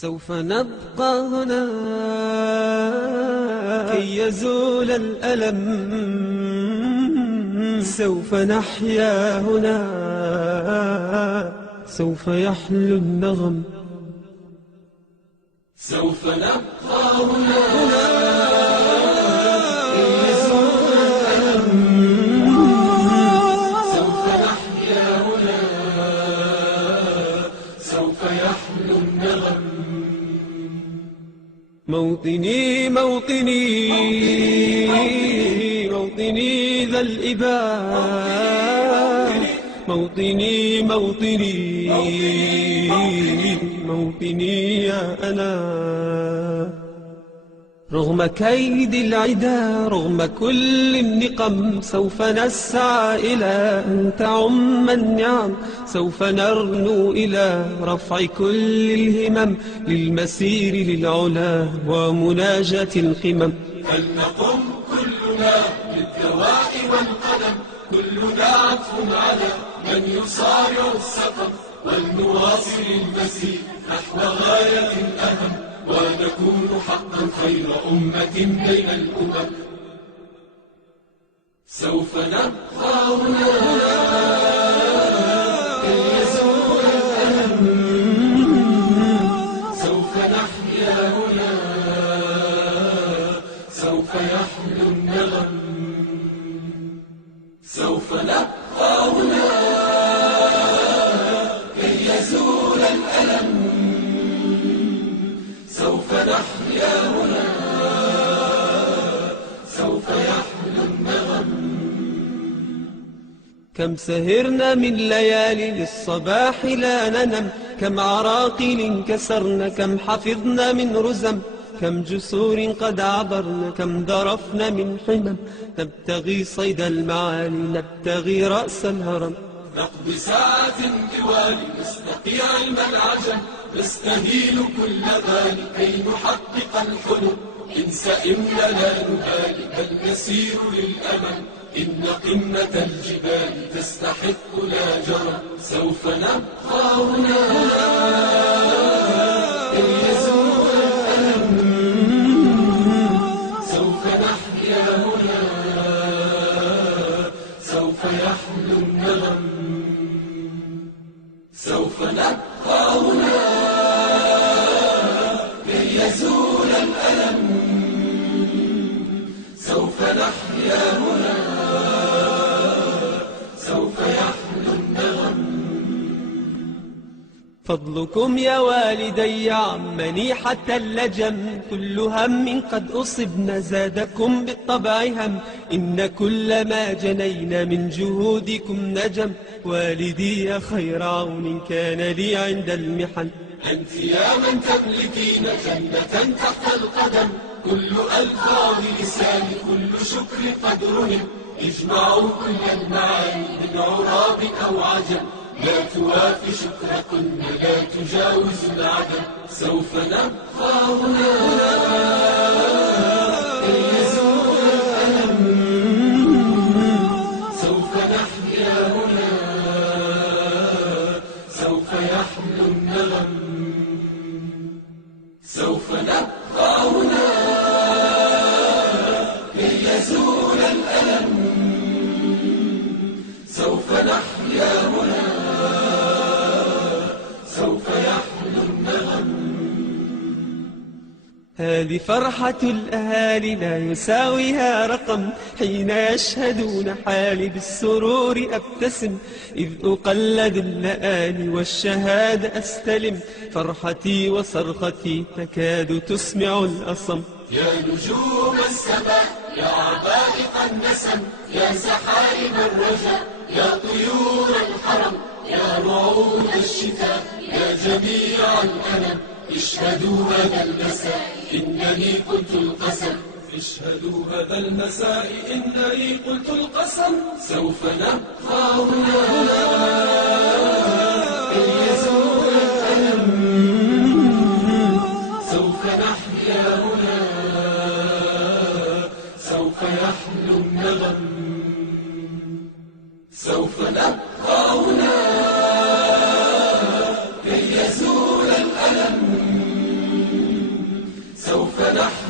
سوف نبقى هنا كي يزول الألم، سوف نحيا هنا، سوف يحلو النغم. سوف نبقى هنا كي يزول الألم، سوف نحيا هنا، سوف يحلو النغم. موطني موطني موطني ذا الإباء، موطني موطني موطني يا أنا. رغم كيد العدا، رغم كل النقم، سوف نسعى إلى أن تعم النعم، سوف نرنو إلى رفع كل الهمم، للمسير للعلا ومناجاة القمم. فلنقم كلنا بالدواء والقلم، كلنا عطف على من يصارع السقم، ولنواصل المسير نحو غاية أهم، ونكون حقا خير أمة بين الأمم. سوف نبقى هنا كي يزول الألم، سوف نحيا هنا، سوف يحلو النغم. سوف نبقى هنا كي يزول الألم، سوف نحيا هنا، سوف يحلو النغم. كم سهرنا من ليالي للصباح لا ننم، كم عراقيل كسرنا، كم حفظنا من رزم، كم جسور قد عبرنا، كم ذرفنا من حمم، نبتغي صيد المعالي، نبتغي رأس الهرم. نقضي ساعة دوالي نستقي علم العجم، نستهيل كل غالي كي نحقق الحلم. إن سئمنا لا نبالي بل نسير للأمل، إن قمة الجبال تستحق لا جرى. سوف نبقى هنا كي يزول الألم، سوف نحيا هنا، سوف يحلو النغم. سوف نبقى هنا كي يزول الألم، سوف نحيا هنا، سوف يحلو النغم. فضلكم يا والدي عمني حتى اللجم، كل هم قد أصبنا زادكم بالطبع هم، إن كل ما جنينا من جهودكم نجم. والدي يا خير عون كان لي عند المحن، أنت يا من تملكين جنة تحت القدم، كل ألفاظ لساني كل شكر قد رهم. اجمعوا كل المعاني من عراب أو عجم، لا توافي شكركن لا تجاوز العدم. سوف نبقى هنا كي يزول الألم، سوف نحيا هنا، سوف يحلو النغم. سوف نبقى هنا كي يزول الألم، سوف نحيا هنا، سوف يحلو النغم. هذه فرحة الأهالي لا يساويها رقم، حين يشهدون حالي بالسرور أبتسم، إذ أقلد اللآلي والشهادة أستلم، فرحتي وصرختي تكاد تسمع الأصم. يا نجوم السماء، يا عبائق النسم، يا سحائب الرجاء، يا طيور الحرم، يا رعود الشتاء، يا جميع الألم، اشهدوا هذا المساء إنني قلت القسم. اشهدوا هذا المساء إنني قلت القسم. سوف نبقى هنا كي يزول الألم، سوف نحيا هنا، سوف يحلو النغم. سوف نبقى هنا كي يزول الألم، فنحن